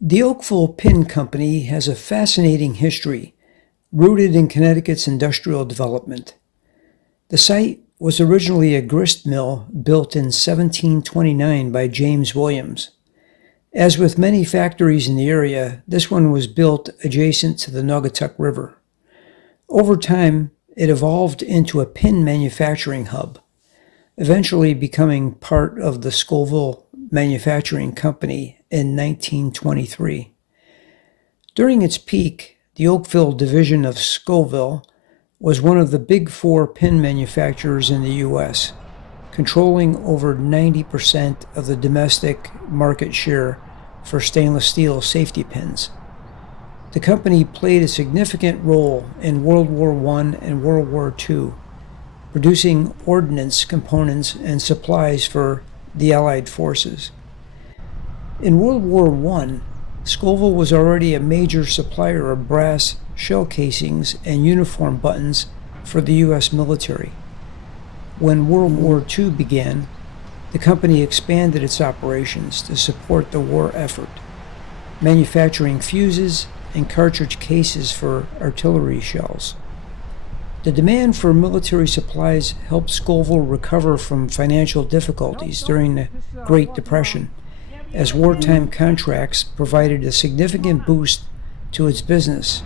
The Oakville Pin Company has a fascinating history, rooted in Connecticut's industrial development. The site was originally a grist mill built in 1729 by James Williams. As with many factories in the area, this one was built adjacent to the Naugatuck River. Over time, it evolved into a pin manufacturing hub, eventually becoming part of the Scoville Manufacturing Company in 1923. During its peak, the Oakville division of Scoville was one of the big four pin manufacturers in the U.S., controlling over 90% of the domestic market share for stainless steel safety pins. The company played a significant role in World War I and World War II, producing ordnance components and supplies for the Allied forces. In World War I, Scoville was already a major supplier of brass shell casings and uniform buttons for the U.S. military. When World War II began, the company expanded its operations to support the war effort, manufacturing fuses and cartridge cases for artillery shells. The demand for military supplies helped Scoville recover from financial difficulties during the Great Depression, as wartime contracts provided a significant boost to its business.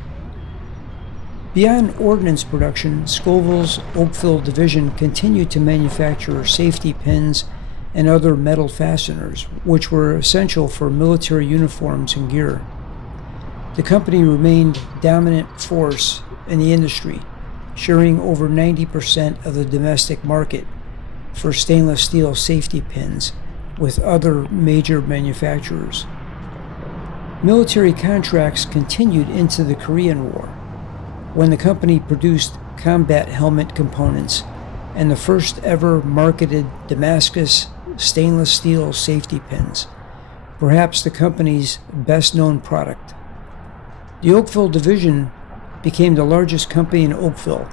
Beyond ordnance production, Scoville's Oakville division continued to manufacture safety pins and other metal fasteners, which were essential for military uniforms and gear. The company remained a dominant force in the industry, sharing over 90% of the domestic market for stainless steel safety pins with other major manufacturers. Military contracts continued into the Korean War, when the company produced combat helmet components and the first ever marketed Damascus stainless steel safety pins, perhaps the company's best known product. The Oakville division became the largest company in Oakville,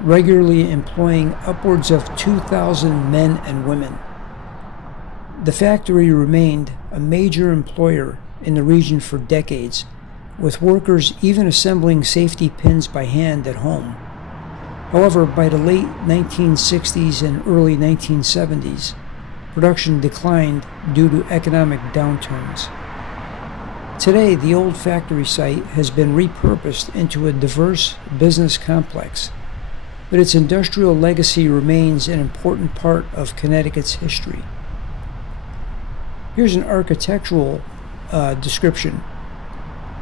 regularly employing upwards of 2,000 men and women. The factory remained a major employer in the region for decades, with workers even assembling safety pins by hand at home. However, by the late 1960s and early 1970s, production declined due to economic downturns. Today, the old factory site has been repurposed into a diverse business complex, but its industrial legacy remains an important part of Connecticut's history. Here's an architectural description.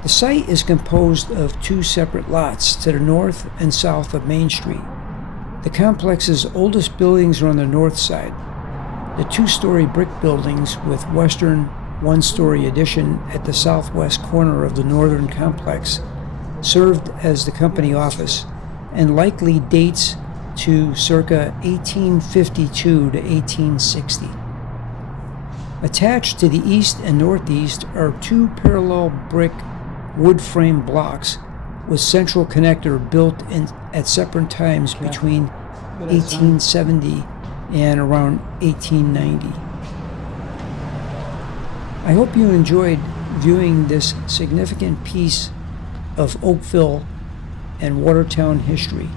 The site is composed of two separate lots to the north and south of Main Street. The complex's oldest buildings are on the north side. The two-story brick buildings with western one-story addition at the southwest corner of the northern complex served as the company office and likely dates to circa 1852 to 1860. Attached to the east and northeast are two parallel brick wood frame blocks with central connector built in at separate times between 1870 and around 1890. I hope you enjoyed viewing this significant piece of Oakville and Watertown history.